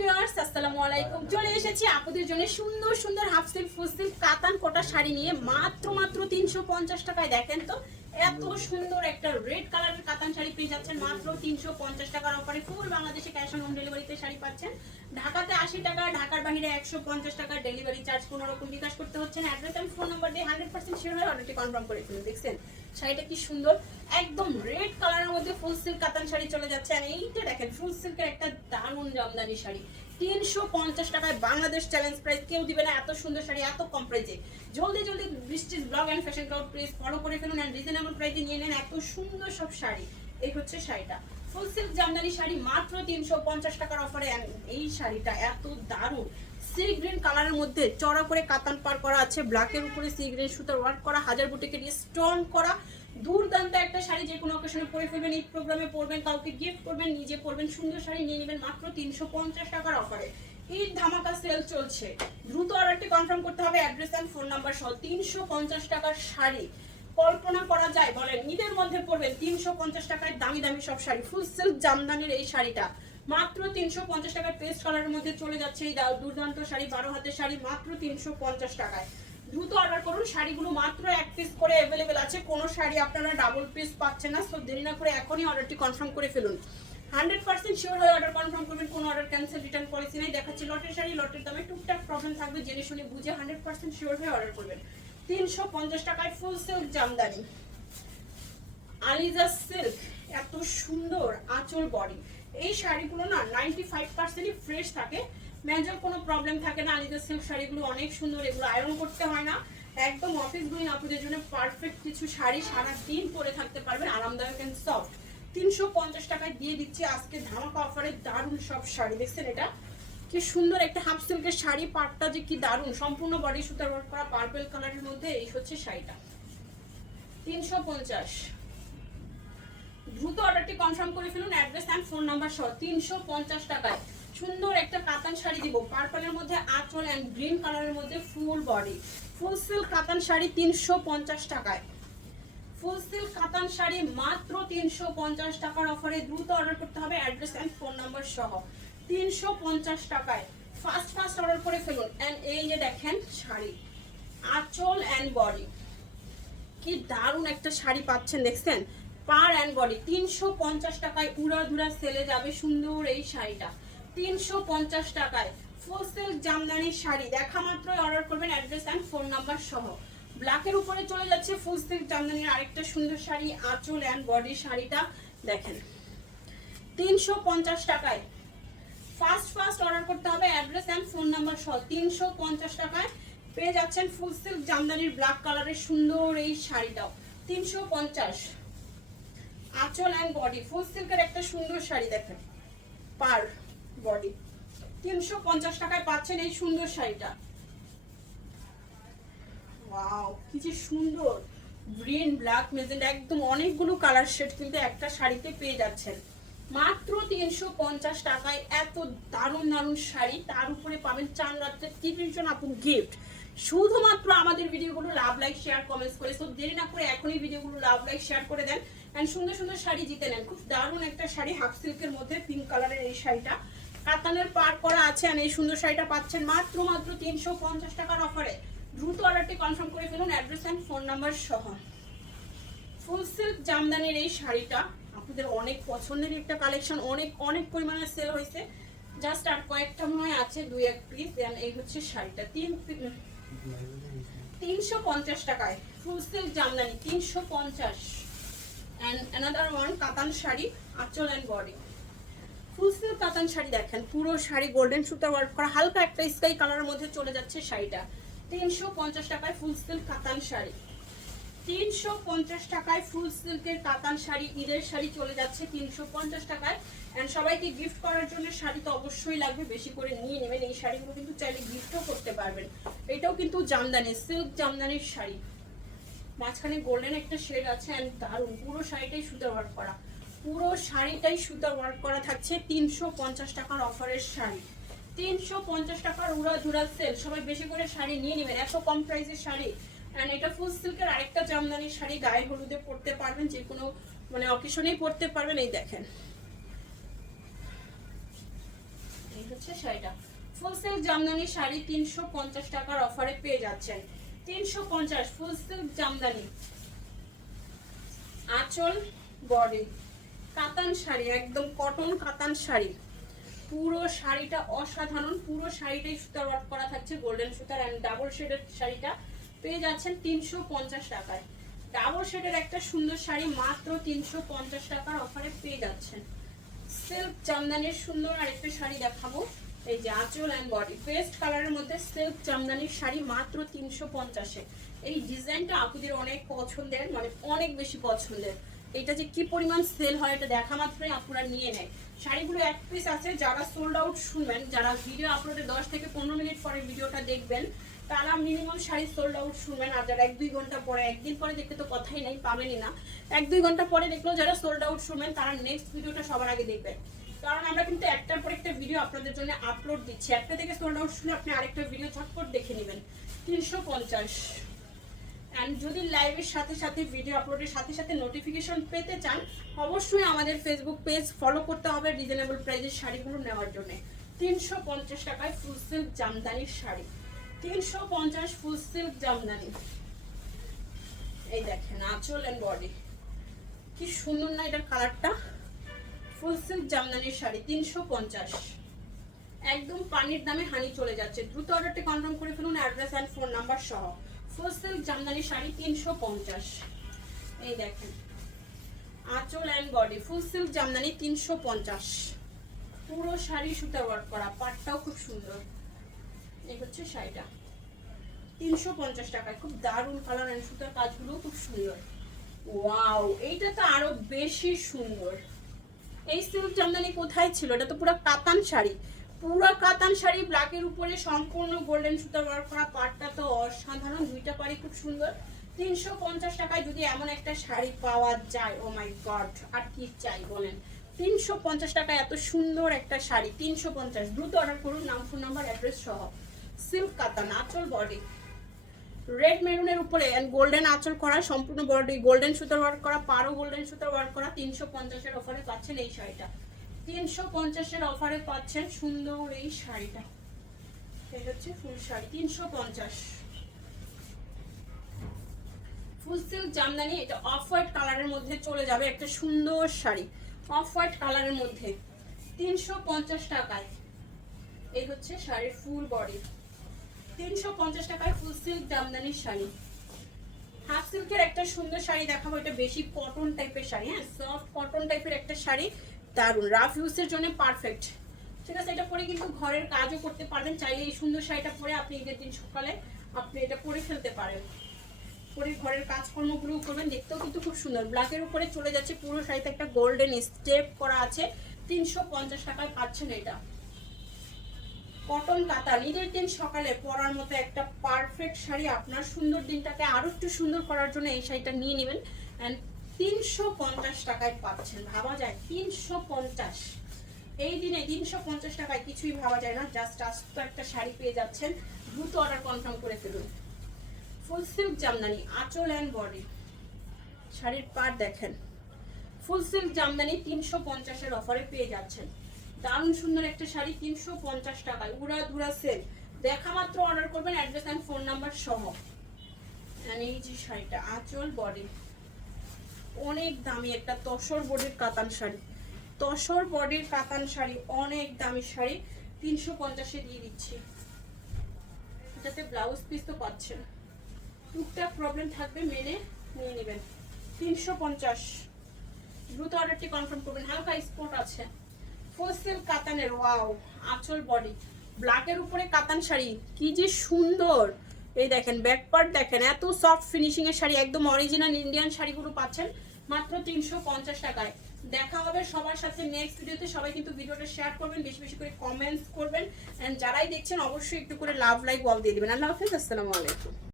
Viewers আসসালামু আলাইকুম। চলে এসেছি আপনাদের জন্য সুন্দর সুন্দর হাফ সিল্ক ফুল সিল্ক কাতান কোটা শাড়ি নিয়ে মাত্র 350 টাকায়। দেখেন তো এত সুন্দর একটা রেড কালারের কাতান শাড়ি পেয়ে যাচ্ছেন মাত্র 350 টাকার অফারে। ফুল বাংলাদেশে ক্যাশ অন হোম ডেলিভারিতে শাড়ি পাচ্ছেন। ঢাকাতে 80 টাকা, ঢাকার বাইরে 150 টাকা ডেলিভারি চার্জ কোনো রকম বিকাশ করতে হচ্ছে না। অ্যাড্রেস এন্ড ফোন নাম্বার দিয়ে 100% শিওর হয়ে অর্ডারটি কনফার্ম করে ফেলুন। দেখছেন শাড়িটা কি সুন্দর, একদম রেড কালারের মধ্যে ফুল সিল্ক কাতান শাড়ি চলে যাচ্ছে। আর এইটা দেখেন ফুল সিল্কের একটা দারুণ জামদানি শাড়ি 350 টাকায়। বাংলাদেশ চ্যালেঞ্জ প্রাইস, কেউ দিবে না এত সুন্দর শাড়ি এত কম প্রাইসে। জলদি জলদি বৃষ্টির blog and fashion crowd press follow করে ফেলুন এন্ড রিজনেবল প্রাইসে নিয়ে নেন এত সুন্দর সব শাড়ি। এই হচ্ছে শাড়িটা, ফুল সিল্ক জামদানি শাড়ি মাত্র 350 টাকার অফারে। এই শাড়িটা এত দারুণ সি গ্রিন কালারের মধ্যে চড়া করে কাতান পার করা আছে, ব্ল্যাকের উপরে সি গ্রিন সুতার ওয়ার্ক করা, হাজার বুটিকে দিয়ে স্টোন করা, দুর্দান্ত একটা শাড়ি। যে কোনো অকেশনে পরে ফেলবেন, ঈদ প্রোগ্রামে পরবেন, কাউকে গিফট করবেন, নিজে পরবেন, সুন্দর শাড়ি নিয়ে নেবেন মাত্র 350 টাকার অফারে। ঈদ ধামাকা সেল চলছে, দ্রুত অর্ডারটি কনফার্ম করতে হবে। অ্যাড্রেস এন্ড ফোন নাম্বার সহ 350 টাকার শাড়ি কল্পনা করা যায় বলেন? ঈদের মধ্যে পরবেন 350 টাকায় দামি দামি সব শাড়ি। ফুল সিল্ক জামদানির এই শাড়িটা মাত্র 350 টাকায় পেস্ট কালারের মধ্যে চলে যাচ্ছে। এই দুর্দান্ত শাড়ি 12 হাতের শাড়ি মাত্র 350 টাকায়। দ্রুত অর্ডার করুন, শাড়িগুলো মাত্র এক পিস করে অ্যাভেলেবেল আছে, কোনো শাড়ি আপনারা ডাবল পিস পাচ্ছেন না। সো দেরি না করে এখনই অর্ডারটি কনফার্ম করে ফেলুন। 100% শিওর হয়ে অর্ডার কনফার্ম করবেন, কোনো অর্ডার ক্যান্সেল রিটার্ন পলিসি নেই। দেখাচ্ছি লটের শাড়ি, লটের দামে টুকটাক প্রবলেম থাকবে, জেনে শুনে বুঝে 100% শিওর হয়ে অর্ডার করবেন। 350 টাকায় full silk Jamdani Aliza silk, এত সুন্দর আঁচল বডি। এই শাড়িগুলো না 95%ই ফ্রেশ থাকে, মেজর কোনো প্রবলেম থাকে না। আলিজা সিল্ক শাড়িগুলো অনেক সুন্দর, এগুলো আয়রন করতে হয় না, একদম অফিস গোয়িং আপনাদের জন্য পারফেক্ট কিছু শাড়ি, সারা দিন পরে থাকতে পারবেন, আরামদায়ক এন্ড সফট। 350 টাকায় দিয়ে দিচ্ছি আজকে ধামাকা অফারে দারুণ সব শাড়ি। দেখছেন এটা কি সুন্দর একটা হাফ সিল্কের শাড়ি, পাটটা যে কি দারুণ, সম্পূর্ণ বডি সুতার ওয়ার্ক করা পার্পল কালারের মধ্যে। এই হচ্ছে শাড়িটা 350। দ্রুত অর্ডারটি কনফার্ম করে ফেলুন, অ্যাড্রেস এন্ড ফোন নাম্বার সহ। 350 টাকায় সুন্দর একটা কাতান শাড়ি দিব, পার্পলের মধ্যে আঁচল এন্ড গ্রিন কালারের মধ্যে ফুল বডি। ফুল সিল্ক কাতান শাড়ি 350 টাকায়। ফুল সিল্ক কাতান শাড়ি মাত্র 350 টাকার অফারে। দ্রুত অর্ডার করতে হবে, অ্যাড্রেস এন্ড ফোন নাম্বার সহ। 350 টাকায় ফাস্ট অর্ডার করে ফেলুন। এন্ড এই যে দেখেন শাড়ি, আঁচল এন্ড বডি, কি দারুণ একটা শাড়ি পাচ্ছেন। দেখছেন পার এন্ড বডি 350 টাকায় উড়াধুরা সেলে যাবে সুন্দর এই শাড়িটা। 350 টাকায় ফুল সিল্ক জামদানির শাড়ি দেখা মাত্র অর্ডার করবেন, অ্যাড্রেস এন্ড ফোন নাম্বার সহ। ব্ল্যাকের উপরে চলে যাচ্ছে ফুল সিল্ক জামদানির আরেকটা সুন্দর শাড়ি, আঁচল এন্ড বডি শাড়িটা দেখেন 350 টাকায়। ফাস্ট অর্ডার করতে হবে, অ্যাড্রেস এন্ড ফোন নাম্বার সহ। 350 টাকায় পেয়ে যাচ্ছেন ফুল সিল্ক জামদানির ব্ল্যাক কালারের সুন্দর এই শাড়িটাও 350। আঁচল এন্ড বডি ফুল সিল্কের একটা সুন্দর শাড়ি দেখেন, পার বডি 350 টাকায় পাচ্ছেন এই সুন্দর শাড়িটা। ওয়াও কি যে সুন্দর, গ্রিন ব্ল্যাক মেজেন্টা, একদম অনেকগুলো কালার শেড কিন্তু একটা শাড়িতে পেয়ে যাচ্ছেন মাত্র 350 টাকায়। এত দারুণ দারুণ শাড়ি, তার উপরে পাবেন চান রাত্রে 30 জন আপন গিফট। শুধুমাত্র আমাদের ভিডিওগুলো লাভ লাইক শেয়ার কমেন্টস করে। সো দেরি না করে এখনই ভিডিওগুলো লাভ লাইক শেয়ার করে দেন এন্ড সুন্দর সুন্দর শাড়ি জিতে নেন। খুব দারুণ একটা শাড়ি হাফ সিল্কের মধ্যে পিঙ্ক কালারের এই শাড়িটা কাতানের পার করা আছে। আর এই সুন্দর শাড়িটা পাচ্ছেন মাত্র 350 টাকার অফারে। দ্রুত অর্ডারটি কনফার্ম করে ফেলুন, অ্যাড্রেস এন্ড ফোন নাম্বার সহ। ফুল সিল্ক জামদানির এই শাড়িটা আপনাদের অনেক পছন্দের একটা কালেকশন, অনেক পরিমাণে সেল হয়েছে। জাস্ট আর কয়েকটা মনে আছে, 2-1 পিস। এই হচ্ছে শাড়িটা 350 টাকায় full silk Jamdani 350। And another one katan sari, আঁচল এন্ড বডি ফুল সিল্ক কাতান শাড়ি দেখেন, পুরো শাড়ি গোল্ডেন সুতার ওয়ার্ক করা, হালকা একটা স্কাই কালারের মধ্যে চলে যাচ্ছে শাড়িটা। 350 টাকায় ফুল সিল্ক কাতান শাড়ি। 350 টাকায় ফুল সিল্কের কাতান শাড়ি, ঈদের শাড়ি চলে যাচ্ছে 350 টাকায়। এন্ড সবাইকে গিফট করার জন্য শাড়ি তো অবশ্যই লাগবে, বেশি করে নিয়ে নেবেন। এই শাড়িগুলো কিন্তু চাইলে গিফটও করতে পারবেন। এটাও কিন্তু জামদানি সিল্ক জামদানির শাড়ি, মাঝখানে গোল্ডেন একটা শেড আছে এন্ড দারুণ, পুরো শাড়িটাই সুতার ওয়ার্ক করা, পুরো শাড়িটাই সুতার ওয়ার্ক করা থাকছে। 350 টাকার অফারের শাড়ি, 350 টাকার উড়াধুরা সেল। সবাই বেশি করে শাড়ি নিয়ে নেবেন, এত কম প্রাইসের শাড়ি। এন্ড এটা ফুল সিল্কের আরেকটা জামদানির শাড়ি, গায়ে হলুদে পরতে পারবেন, যে কোনো অকেশনেই পরতে পারবেন। এই দেখেন এই হচ্ছে হচ্ছে শাড়িটা, ফুল সিল্ক জামদানি শাড়ি 350 টাকার অফারে পেয়ে যাচ্ছেন। 350 ফুল সিল্ক জামদানি, আঁচল বডি, কাতান শাড়ি, একদম কটন কাতান শাড়ি। পুরো শাড়িটা অসাধারণ, পুরো শাড়িটাই সুতার ওয়ার্ক করা থাকছে, গোল্ডেন সুতার এন্ড ডাবল শেডের শাড়িটা পেয়ে যাচ্ছেন 350 টাকায়। ডাবল শেডের একটা সুন্দর শাড়ি মাত্র 350 টাকার অফারে পেয়ে যাচ্ছেন। সিল্ক জামদানির সুন্দর আরেকটা শাড়ি দেখাবো, এই যে আঁচল এন্ড বডি, পেস্ট কালারের মধ্যে সিল্ক জামদানির শাড়ি মাত্র 350-এ। এই ডিজাইনটা আপুদের অনেক পছন্দের, মানে অনেক বেশি পছন্দের। এটা যে কি পরিমাণ সেল হয় এটা দেখা মাত্রই আপুরা নিয়ে নেয়। শাড়িগুলো এক পিস আছে, যারা সোল্ড আউট শুনবেন, যারা ভিডিও আপলোডে 10 থেকে 15 মিনিট পরে ভিডিওটা দেখবেন তারা মিনিমাম শাড়ি সোল্ড আউট শুনবেন। আর যারা 1-2 ঘন্টা পরে, একদিন পরে দেখতে তো কথাই নেই, পাবেনই না। 1-2 ঘন্টা পরে দেখলেও যারা সোল্ড আউট শুনবেন তারা নেক্সট ভিডিওটা সবার আগে দেখবেন, কারণ আমরা কিন্তু একটার পর একটা ভিডিও আপনাদের জন্য আপলোড দিচ্ছি। একটা থেকে সোল্ড আউট শুনে আপনি আরেকটা ভিডিও ঝটপট দেখে নেবেন। 350। এন্ড যদি লাইভের সাথে সাথে ভিডিও আপলোডের সাথে সাথে নোটিফিকেশন পেতে চান অবশ্যই আমাদের ফেসবুক পেজ ফলো করতে হবে রিজনেবল প্রাইসের শাড়িগুলো নেওয়ার জন্য। 350 টাকায় ফুল সিল্ক জামদানির শাড়ি, 350 ফুল সিল্ক জামদানি। এই দেখেন আঁচল এন্ড বডি, কি সুন্দর না এটার কালারটা। ফুল সিল্ক জামদানির শাড়ি 350, একদম পানির দামে হানি চলে যাচ্ছে। দ্রুত অর্ডারটি কনফার্ম করে ফেলুন অ্যাড্রেস এন্ড ফোন নাম্বার সহ। ফুল সিল্ক জামদানি শাড়ি 350। এই দেখেন আঁচল and body, full silk Jamdani 350, পুরো শাড়ি সুতা ওয়ার্ক করা, পাটটাও খুব সুন্দর। এই হচ্ছে শাড়িটা 350 টাকায়, খুব দারুণ কালার এন্ড সুতার কাজগুলো খুব সুন্দর। ওয়াও, এইটা তো আরো বেশি সুন্দর। এই সিল্ক জামদানি কোথায় ছিল? এটা তো পুরো কাতান শাড়ি, পুরো কাতান শাড়ি, ব্ল্যাকের উপরে সম্পূর্ণ গোল্ডেন সুতার ওয়ার্ক করা, পাটটা তো অসাধারণ, দুইটা পাড়ি খুব সুন্দর। 350 টাকায় যদি এমন একটা শাড়ি পাওয়া যায়, ও মাই গড, আর কি চাই বলেন। 350 টাকায় এত সুন্দর একটা শাড়ি, 350। দ্রুত অর্ডার করুন, নাম ফোন নাম্বার অ্যাড্রেস সহ। সিল্ক কাতান, আঁচল বডি, রেড মেরুনের উপরে এন্ড গোল্ডেন আঁচল করা, সম্পূর্ণ বডি গোল্ডেন সুতার ওয়ার্ক করা, পারও গোল্ডেন সুতার ওয়ার্ক করা। 350-এর অফারে পাচ্ছেন এই শাড়িটা, 350-এর অফারে পাচ্ছেন সুন্দর এই শাড়িটা। এই হচ্ছে ফুল শাড়ি 350। ফুল সিল্ক জামদানি, এটা অফ হোয়াইট কালারের মধ্যে চলে যাবে, একটা সুন্দর শাড়ি অফ হোয়াইট কালারের মধ্যে 350 টাকায়। এই হচ্ছে শাড়ির ফুল বডি, 350 টাকায় ফুল সিল্ক জামদানির শাড়ি। হাফ সিল্কের একটা সুন্দর শাড়ি দেখাবো, এটা বেশি কটন টাইপের শাড়ি, হ্যাঁ সফট কটন টাইপের একটা শাড়ি, দারুণ রাফ ইউজের জন্য পারফেক্ট। ঠিক আছে, এটা পরে কিন্তু ঘরের কাজও করতে পারবেন, চাইলে এই সুন্দর শাড়িটা পরে আপনি ঈদের দিন সকালে আপনি এটা পরে ফেলতে পারেন, পরে ঘরের কাজকর্মগুলো করবেন, দেখতেও কিন্তু খুব সুন্দর। ব্ল্যাকের উপরে চলে যাচ্ছে, পুরো শাড়িতে একটা গোল্ডেন স্টেপ করা আছে। 350 টাকায় পাচ্ছেন এটা। কটন কাতান, ঈদের দিন সকালে পরার মতো একটা পারফেক্ট শাড়ি, আপনার সুন্দর দিনটাকে আরো একটু সুন্দর করার জন্য এই শাড়িটা নিয়ে নেবেন। এন্ড 350 টাকায় পাচ্ছেন, ভাবা যায় 350 এই দিনে 350 টাকায় কিছুই ভাবা যায় না। জাস্ট আস্ত একটা শাড়ি পেয়ে যাচ্ছেন, দ্রুত অর্ডার কনফার্ম করে ফেলুন। ফুল সিল্ক জামদানি, আঁচল এন্ড বডি, শাড়ির পাড় দেখেন, ফুল সিল্ক জামদানি 350-এর অফারে পেয়ে যাচ্ছেন। দারুণ সুন্দর একটা শাড়ি 350 টাকায়, উড়া ধুরা সেল। দেখা মাত্র অর্ডার করবেন অ্যাড্রেস এন্ড ফোন নাম্বার সহ। এই যে শাড়িটা আঁচল বডি, অনেক দামি একটা তসর বডির কাতান শাড়ি, তসর বডির কাতান শাড়ি, অনেক দামি শাড়ি 350-এ দিয়ে দিচ্ছি। এটাতে ব্লাউজ পিস তো পাচ্ছেন, টুকটাক প্রবলেম থাকবে মেনে নিয়ে নেবেন। 350, দ্রুত অর্ডারটি কনফার্ম করবেন। হালকা স্পট আছে, ফুল সিল্ক কাতানের, ওয়াও আঁচল বডি, ব্ল্যাকের উপরে কাতান শাড়ি, কি যে সুন্দর। এই দেখেন ব্যাক পার্ট দেখেন, এত সফট ফিনিশিং এর শাড়ি, একদম অরিজিনাল ইন্ডিয়ান শাড়িগুলো পাচ্ছেন মাত্র 350 টাকায়। দেখা হবে সবার সাথে নেক্সট ভিডিওতে। সবাই কিন্তু ভিডিওটা শেয়ার করবেন, বেশি বেশি করে কমেন্টস করবেন, এন্ড যারাই দেখছেন অবশ্যই একটু করে লাভ লাইক ওয়াও দিয়ে দিবেন। আল্লাহ হাফেজ, আসসালামু আলাইকুম।